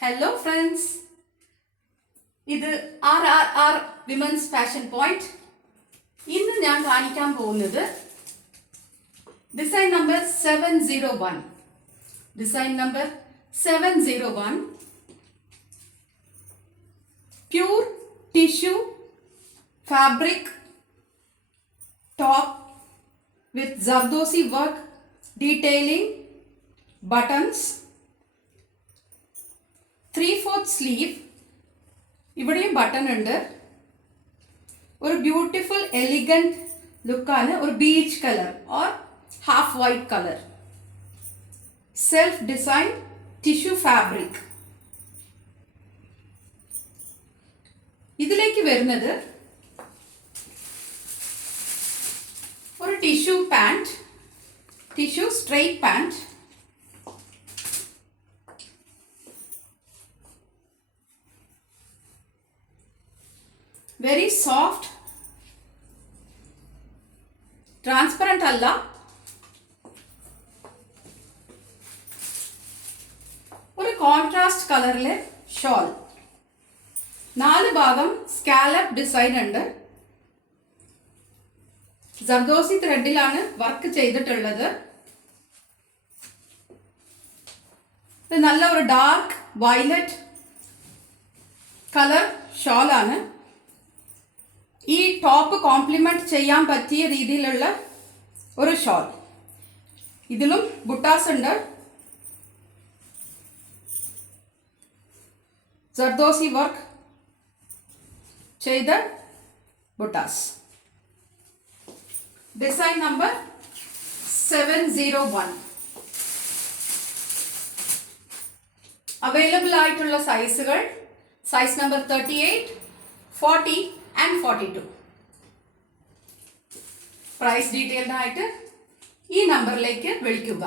Hello friends, ഇത് RRR Women's Fashion Point. ഇന്ന് ഞാൻ കാണിക്കാൻ പോകുന്നത് design number 701. Design number 701 pure tissue fabric top വിത്ത് zardozi work detailing, buttons, 3/4 sleeve. ഇവിടെയും ബട്ടൺ ഉണ്ട്. ഒരു ബ്യൂട്ടിഫുൾ എലിഗന്റ് ലുക്കാണ്. ഒരു beach colour or half white colour. Self design tissue fabric. ഇതിലേക്ക് വരുന്നത് ഒരു tissue pant, tissue straight pant. Very soft, transparent അല്ല. ഒരു കോൺട്രാസ്റ്റ് കളറിലെ ഷോൾ. 4 ഭാഗം സ്കാലപ്പ് ഡിസൈൻ ഉണ്ട്. സർദോസി ത്രെഡിലാണ് വർക്ക് ചെയ്തിട്ടുള്ളത്. ഇത് നല്ല ഒരു ഡാർക്ക് വയലറ്റ് കളർ ഷോളാണ്. ഈ ടോപ്പ് കോംപ്ലിമെന്റ് ചെയ്യാൻ പറ്റിയ രീതിയിലുള്ള ഒരു ഷോൾ. ഇതിലും ബുട്ടാസ് ഉണ്ട്. സർദോസി വർക്ക് ചെയ്ത ബുട്ടാസ്. Design number 701. അവൈലബിൾ ആയിട്ടുള്ള സൈസുകൾ size number 38, 40 and 42. Price detailed ആയിട്ട് ഈ നമ്പറിലേക്ക് വിളിക്കുക.